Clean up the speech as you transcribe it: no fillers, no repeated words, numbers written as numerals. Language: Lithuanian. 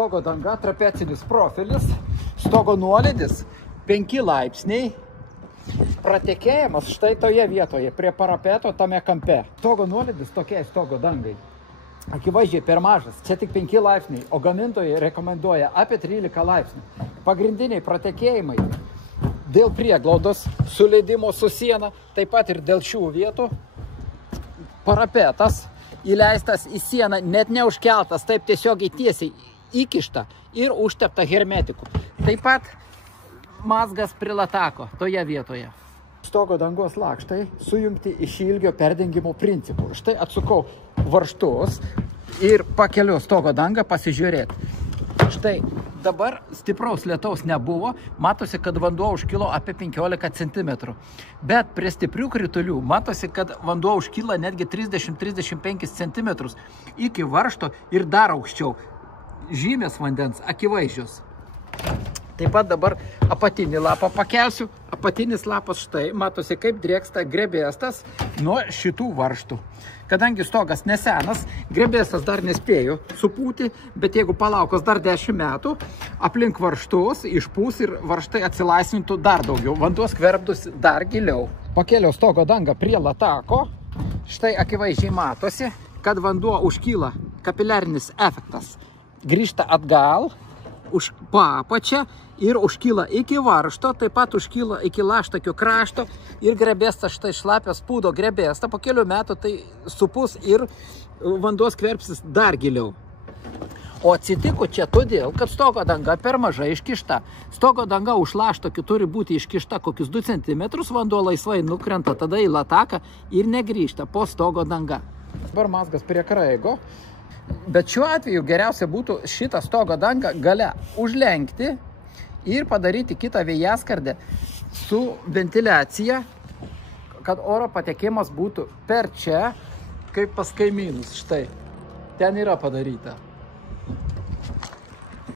stogo danga, trapecinis profilis, stogo nuolydis 5 laipsniai, pratekėjimas štai toje vietoje, prie parapeto tame kampe. Stogo nuolydis tokiai stogo dangai akivaizdžiai per mažas, čia tik 5 laipsniai, o gamintojai rekomenduoja apie 13 laipsnių. Pagrindiniai pratekėjimai dėl prieglaudos suleidimo su siena, taip pat ir dėl šių vietų parapetas įleistas į sieną, net neužkeltas, taip tiesiog tiesiai įkišta ir užtepta hermetiku. Taip pat mazgas prie latako toje vietoje. Stogo dangos lakštai sujungti iš ilgio perdengimo principų. Štai atsukau varžtus ir pakeliu stogo dangą pasižiūrėti. Štai dabar stipraus lietaus nebuvo, matosi, kad vanduo užkilo apie 15 cm. Bet prie stiprių kritulių matosi, kad vanduo užkyla netgi 30-35 cm iki varžto ir dar aukščiau. Žymės vandens akivaizdžios. Taip pat dabar apatinį lapą pakelsiu. Apatinis lapas štai, matosi, kaip drėksta grebėstas nuo šitų varžtų. Kadangi stogas nesenas, grebėstas dar nespėjo supūti, bet jeigu palaukus dar 10 metų, aplink varžtus išpūs ir varžtai atsilaisvintų dar daugiau, vanduo skverbdus dar giliau. Pakėliau stogo dangą prie latako, štai akivaizdžiai matosi, kad vanduo užkyla, kapiliarinis efektas grįžta atgal, už papačią ir užkyla iki varžto, taip pat užkyla iki laštakio krašto ir grebėstas štai šlapias pūdo grebėsta, po kelių metų tai supus ir vanduo skverbsis dar giliau. O atsitiko čia todėl, kad stogo danga per mažai iškišta. Stogo danga už laštakių turi būti iškišta kokius 2 cm, vanduo laisvai nukrenta tada į lataką ir negrįžta po stogo danga. Dabar mazgas prie kraigo. Bet šiuo atveju geriausia būtų šitą stogo dangą gale užlenkti ir padaryti kitą vėjaskardę su ventiliacija, kad oro patekimas būtų per čia, kaip pas kaimynus. Štai, ten yra padaryta.